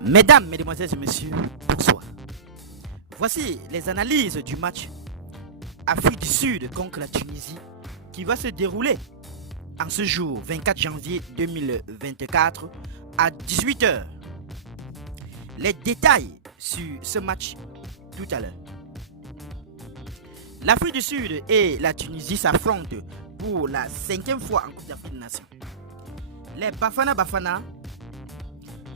Mesdames, Mesdemoiselles et Messieurs, bonsoir. Voici les analyses du match Afrique du Sud contre la Tunisie qui va se dérouler en ce jour 24 janvier 2024 à 18h. Les détails sur ce match tout à l'heure. L'Afrique du Sud et la Tunisie s'affrontent pour la 5e fois en Coupe d'Afrique des Nations. Les Bafana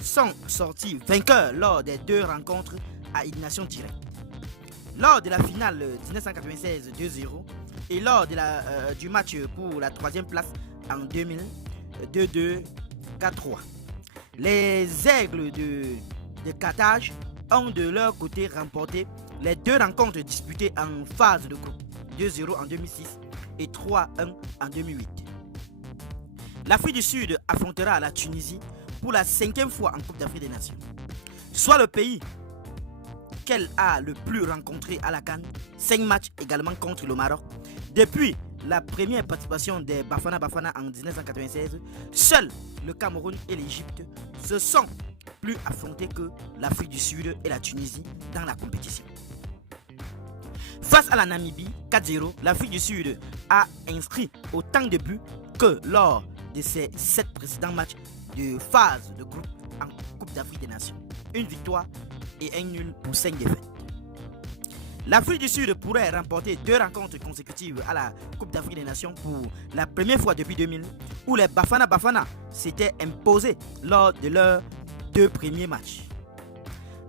sont sortis vainqueurs lors des 2 rencontres à élimination directe. Lors de la finale 1996 2-0 et lors de du match pour la 3e place en 2000 2-2 4-3. Les Aigles de Carthage ont de leur côté remporté les 2 rencontres disputées en phase de groupe, 2-0 en 2006 et 3-1 en 2008. L'Afrique du Sud affrontera la Tunisie pour la 5e fois en Coupe d'Afrique des Nations, soit le pays qu'elle a le plus rencontré à la CAN, 5 matchs également contre le Maroc. Depuis la première participation des Bafana en 1996, seuls le Cameroun et l'Égypte se sont plus affrontés que l'Afrique du Sud et la Tunisie dans la compétition. Face à la Namibie, 4-0, l'Afrique du Sud a inscrit autant de buts que lors de ses 7 précédents matchs de phase de groupe en Coupe d'Afrique des Nations. Une victoire et un nul pour 5 défaites. L'Afrique du Sud pourrait remporter 2 rencontres consécutives à la Coupe d'Afrique des Nations pour la première fois depuis 2000, où les Bafana s'étaient imposés lors de leurs 2 premiers matchs.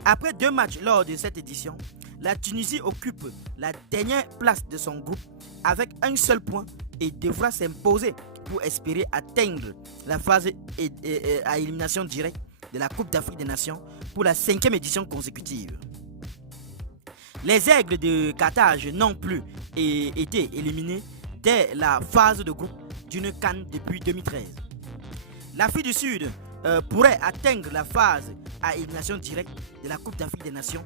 Après 2 matchs lors de cette édition, la Tunisie occupe la dernière place de son groupe avec un seul point et devra s'imposer pour espérer atteindre la phase à élimination directe de la Coupe d'Afrique des Nations pour la 5e édition consécutive. Les Aigles de Carthage n'ont plus été éliminés dès la phase de groupe d'une CAN depuis 2013. L'Afrique du Sud pourrait atteindre la phase à élimination directe de la Coupe d'Afrique des Nations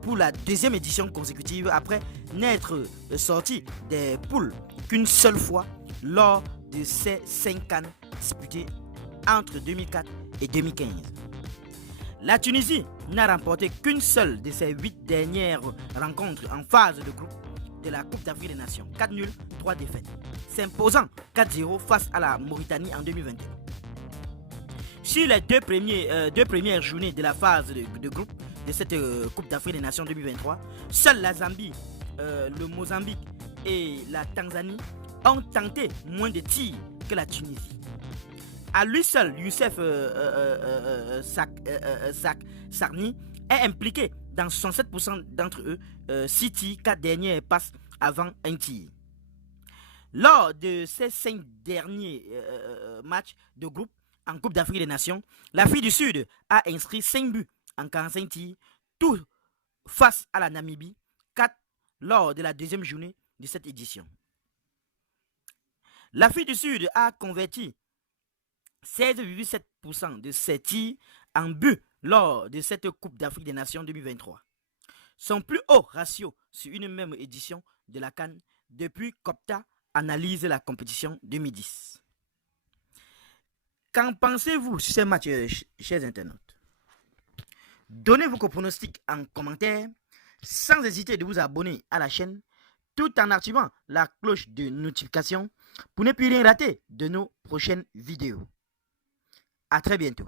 pour la 2e édition consécutive après n'être sorti des poules qu'une seule fois lors de ces 5 CAN disputés entre 2004 et 2015. La Tunisie n'a remporté qu'une seule de ses 8 dernières rencontres en phase de groupe de la Coupe d'Afrique des Nations, 4 nuls, 3 défaites, s'imposant 4-0 face à la Mauritanie en 2021. Sur les 2 premières journées de la phase de groupe de cette Coupe d'Afrique des Nations 2023, seule la Zambie, le Mozambique et la Tanzanie ont tenté moins de tirs que la Tunisie. À lui seul, Youssef Sarni est impliqué dans 67% d'entre eux, 6 tirs, 4 dernières passes avant un tir. Lors de ces 5 derniers matchs de groupe en Coupe d'Afrique des Nations, l'Afrique du Sud a inscrit 5 buts en 45 tirs, tout face à la Namibie, 4 lors de la 2e journée de cette édition. L'Afrique du Sud a converti 16,7% de ses tirs en but lors de cette Coupe d'Afrique des Nations 2023. Son plus haut ratio sur une même édition de la CAN depuis qu'Opta analyse la compétition 2010. Qu'en pensez-vous sur ces matchs, chers internautes? Donnez vos pronostics en commentaire sans hésiter de vous abonner à la chaîne tout en activant la cloche de notification pour ne plus rien rater de nos prochaines vidéos. À très bientôt.